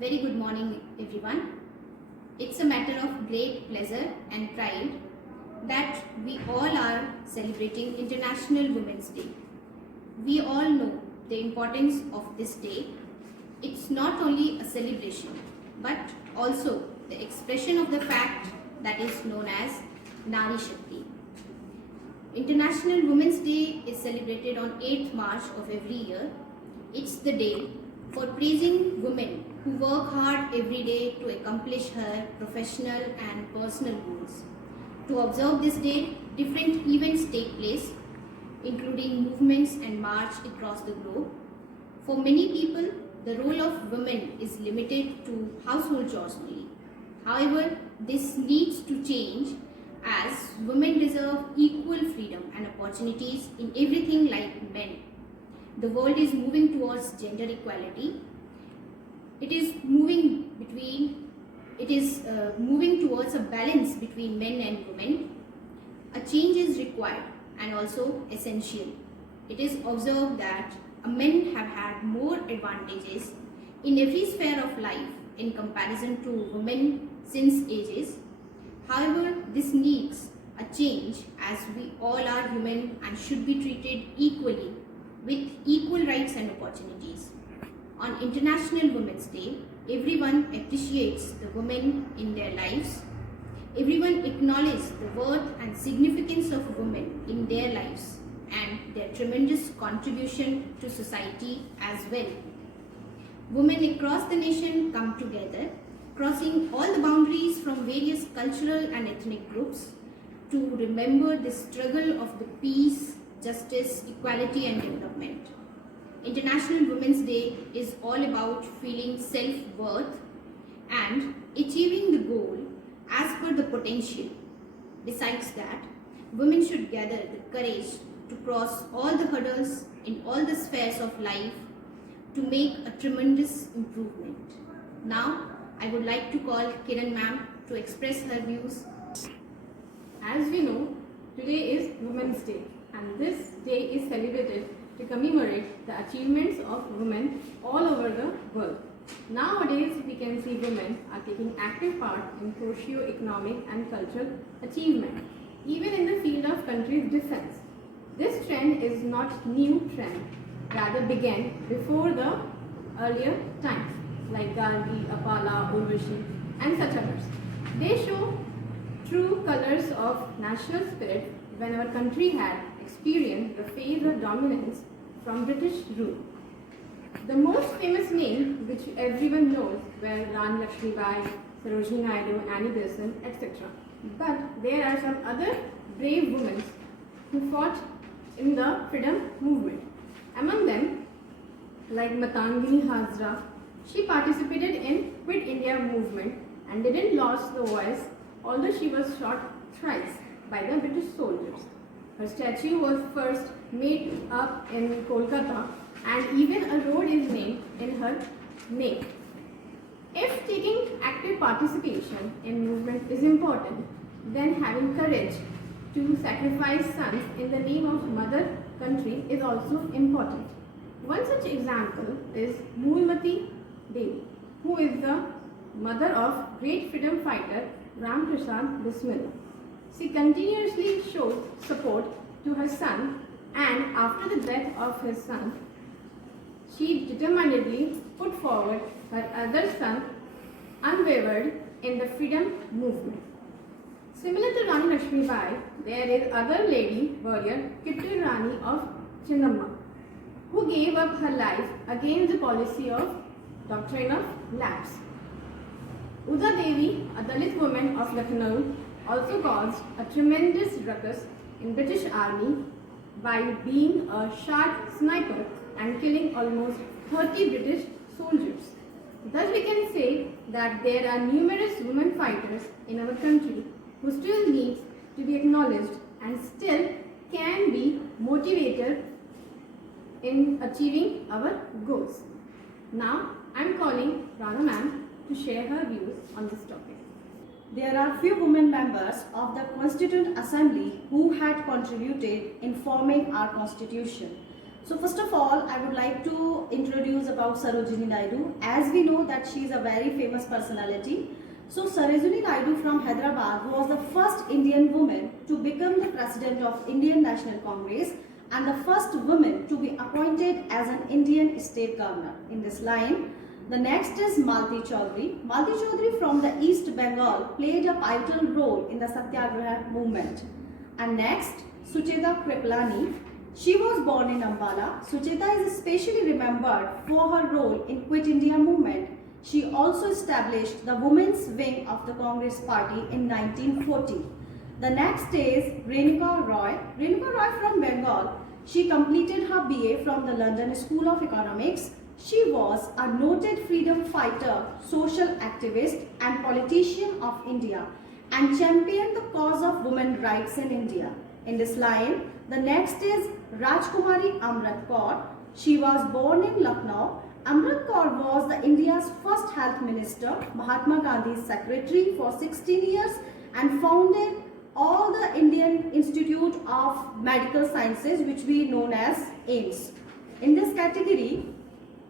Very good morning, everyone. It's a matter of great pleasure and pride that we all are celebrating International Women's Day. We all know the importance of this day. It's not only a celebration, but also the expression of the fact that is known as Nari Shakti. International Women's Day is celebrated on 8th March of every year. It's the day for praising women who work hard every day to accomplish her professional and personal goals. To observe this day, different events take place, including movements and march across the globe. For many people, the role of women is limited to household chores only. However, this needs to change as women deserve equal freedom and opportunities in everything like men. The world is moving towards gender equality. It is moving towards a balance between men and women. A change is required and also essential. It is observed that men have had more advantages in every sphere of life in comparison to women since ages. However, this needs a change as we all are human and should be treated equally with equal rights and opportunities. On International Women's Day, everyone appreciates the women in their lives. Everyone acknowledges the worth and significance of women in their lives and their tremendous contribution to society as well. Women across the nation come together, crossing all the boundaries from various cultural and ethnic groups to remember the struggle of the peace, justice, equality and development. International Women's Day is all about feeling self-worth and achieving the goal as per the potential. Besides that, women should gather the courage to cross all the hurdles in all the spheres of life to make a tremendous improvement. Now, I would like to call Kiran ma'am to express her views. As we know, today is Women's Day, and this day is celebrated to commemorate the achievements of women all over the world. Nowadays, we can see women are taking active part in socio-economic and cultural achievement, even in the field of country's defense. This trend is not new trend, rather began before the earlier times, like Gandhi, Apala, Urvashi, and such others. They show true colors of national spirit when our country had experienced the phase of dominance from British rule. The most famous name which everyone knows were Rani Lakshmibai, Sarojini Naidu, Annie Besant, etc. But there are some other brave women who fought in the freedom movement. Among them, like Matangini Hazra, she participated in Quit India movement and didn't lose the voice, although she was shot thrice by the British soldiers. Her statue was first made up in Kolkata, and even a road is named in her name. If taking active participation in movement is important, then having courage to sacrifice sons in the name of mother country is also important. One such example is Moolmati Devi, who is the mother of great freedom fighter Ram Prasad Bismillah. She continuously showed support to her son, and after the death of his son, she determinedly put forward her other son, unwavered in the freedom movement. Similar to Rani Lakshmibai, there is other lady warrior Kittur Rani of Chinnamma, who gave up her life against the policy of doctrine of lapse. Uda Devi, a Dalit woman of Lucknow, also caused a tremendous ruckus in British Army by being a sharp sniper and killing almost 30 British soldiers. Thus we can say that there are numerous women fighters in our country who still need to be acknowledged and still can be motivated in achieving our goals. Now I am calling Rana ma'am to share her views on this topic. There are few women members of the Constituent Assembly who had contributed in forming our constitution. So first of all, I would like to introduce about Sarojini Naidu. As we know that she is a very famous personality. So Sarojini Naidu from Hyderabad was the first Indian woman to become the president of Indian National Congress and the first woman to be appointed as an Indian state governor. In this line, the next is Malti Chaudhary. Malti Chaudhary from the East Bengal played a pivotal role in the Satyagraha movement. And next, Sucheta Kripalani. She was born in Ambala. Sucheta is especially remembered for her role in Quit India movement. She also established the women's wing of the Congress party in 1940. The next is Renuka Roy. Renuka Roy from Bengal. She completed her BA from the London School of Economics. She was a noted freedom fighter, social activist and politician of India and championed the cause of women's rights in India. In this line, the next is Rajkumari Amrit Kaur. She was born in Lucknow. Amrit Kaur was the India's first health minister, Mahatma Gandhi's secretary for 16 years and founded all the Indian Institute of Medical Sciences, which we known as AIIMS. In this category,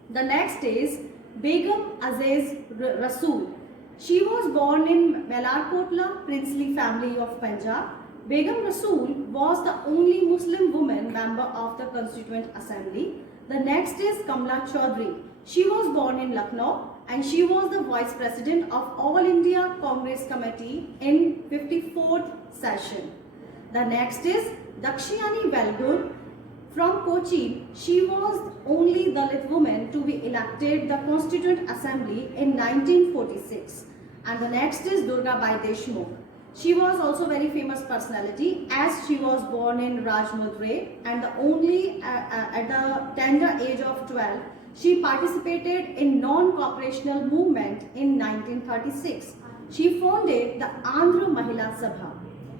the next is Begum Aziz Rasool. She was born in Malarkotla, princely family of Punjab. Begum Rasool was the only Muslim woman member of the Constituent Assembly. The next is Kamla Chaudhary. She was born in Lucknow and she was the vice president of All India Congress Committee in 54th session. The next is Dakshayani Velgun. From Kochi, she was the only Dalit woman to be elected the Constituent Assembly in 1946. And the next is Durga Bai Deshmukh. She was also very famous personality as she was born in Rajmundry and the only at the tender age of 12, she participated in non-cooperational movement in 1936. She founded the Andhra Mahila Sabha.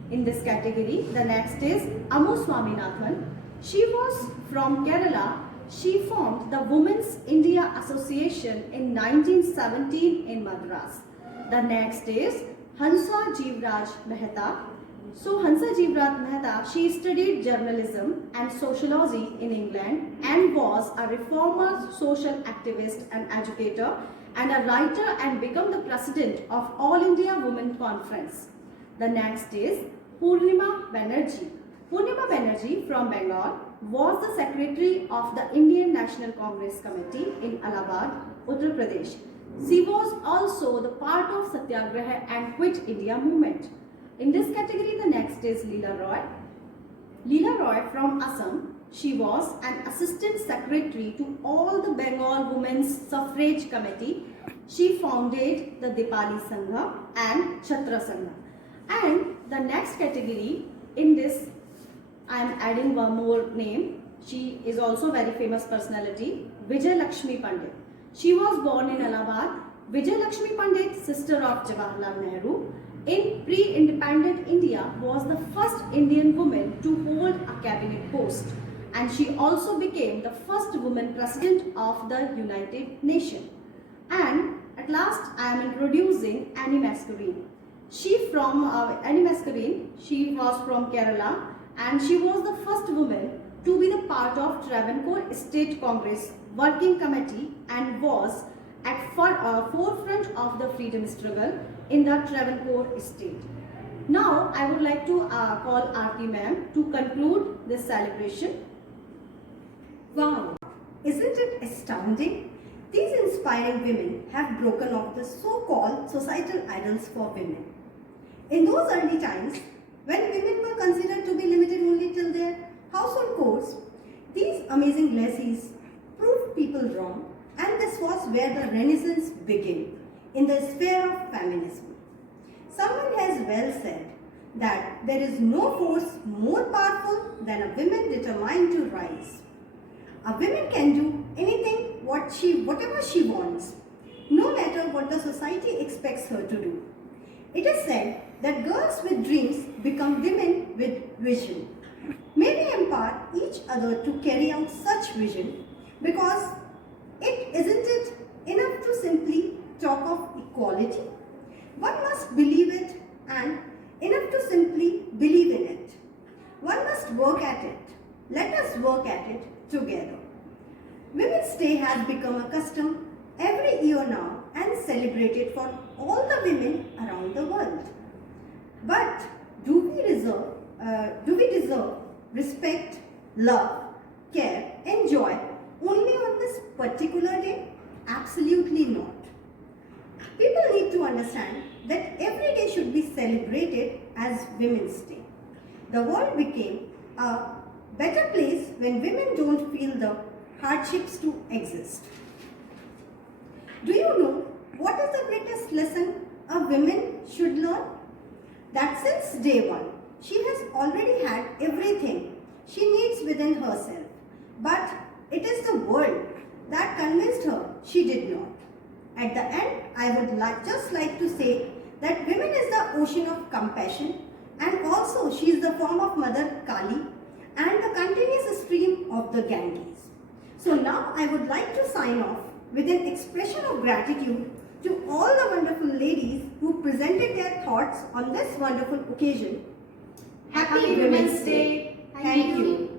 In this category, the next is Amu Swaminathan. She was from Kerala. She formed the Women's India Association in 1917 in Madras. The next is Hansa Jeevraj Mehta. So Hansa Jeevraj Mehta, she studied journalism and sociology in England and was a reformer, social activist and educator and a writer and became the president of All India Women Conference. The next is Purnima Banerjee. Purnima Banerjee from Bengal was the secretary of the Indian National Congress Committee in Allahabad, Uttar Pradesh. She was also the part of Satyagraha and Quit India movement. In this category, the next is Leela Roy. Leela Roy from Assam. She was an assistant secretary to all the Bengal Women's Suffrage Committee. She founded the Dipali Sangha and Chhatra Sangha. And the next category, in this I am adding one more name. She is also very famous personality, Vijay Lakshmi Pandit. She was born in Allahabad. Vijay Lakshmi Pandit, sister of Jawaharlal Nehru, in pre-independent India was the first Indian woman to hold a cabinet post, and she also became the first woman president of the United Nations. And at last, I am introducing Annie Mascarini. She was from Kerala, and she was the first woman to be the part of Travancore State Congress Working Committee and was at forefront of the freedom struggle in the Travancore state. Now, I would like to call Aarti ma'am to conclude this celebration. Wow, isn't it astounding? These inspiring women have broken off the so-called societal idols for women. In those early times, when women were considered to be limited only till their household chores, these amazing legacies proved people wrong, and this was where the Renaissance began in the sphere of feminism. Someone has well said that there is no force more powerful than a woman determined to rise. A woman can do anything whatever she wants, no matter what the society expects her to do. It is said that girls with dreams become women with vision. May we empower each other to carry out such vision, because isn't it enough to simply talk of equality? One must believe it, and enough to simply believe in it. One must work at it. Let us work at it together. Women's Day has become a custom every year now and celebrated for all the women around the world. But do we deserve respect, love, care and joy only on this particular day? Absolutely not. People need to understand that every day should be celebrated as Women's Day. The world became a better place when women don't feel the hardships to exist. Do you know what is the greatest lesson a woman should learn? That since day one, she has already had everything she needs within herself. But it is the world that convinced her she did not. At the end, I would just like to say that women is the ocean of compassion, and also she is the form of Mother Kali and the continuous stream of the Ganges. So now I would like to sign off with an expression of gratitude to all the wonderful ladies who presented their thoughts on this wonderful occasion. Happy Women's Day. Thank you.